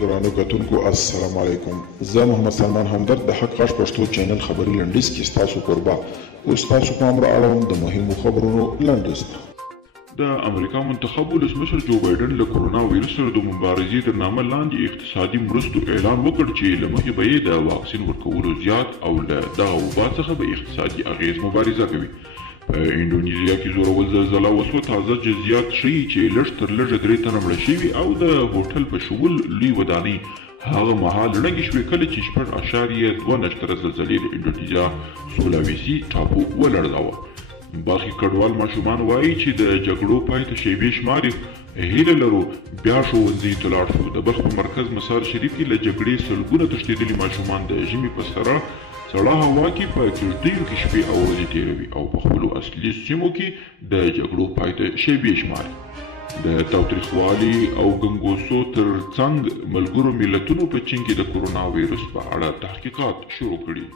ګرانو کتونکو السلام علیکم. زه محمد سلمان همدرد د حق غږ پښتو چینل خبري لنډیز کې ستاسو کوربه اوس تاسو پام را اړوم د مهمو خبرونو لنډیز ته. د امریکا منتخب ولسمشر جو بایډن له کورونا وایرس سره د مبارزې تر نامه لاندې اقتصادي مرستو اعلان وکړ چې له مخې به یې د واکسین ورکولو زیات او له دغه وبا څخه به اقتصادي اغیز مبارزه کوي. په انډونیزیا کې زورور زلزله وسوه. تازه جزئیات ښیي چې لږ تر لږه 3 تنه مړه شوي او د هوټل په شول لوی ودانۍ هغه مهال ړنګې شوې کله چې 6.2 زلزلې د انډونیزیا سولاویسي ټاپو ولړزاوه. برخې کډوال ماشومان وایي چې د جګړو پای ته شیبې شماري هیله لرو بیا ښوونځي ته لاړ شو. د بلخ په مرکز مسار شریف کې له جګړې سلګونه تښتېدلي ماشومان د ژمي په سړه هوا کې په کښتیو کې شپې او ورځې تېروي او په خپلو اصلي سیمو کې د جګړو پای ته شیبې شماري. د تاوتریخوالي او ګنګوسو تر څنګ ملګرو ملتونو په چین کې د کورونا وایرس په اړه تحقیقات شروع کړي.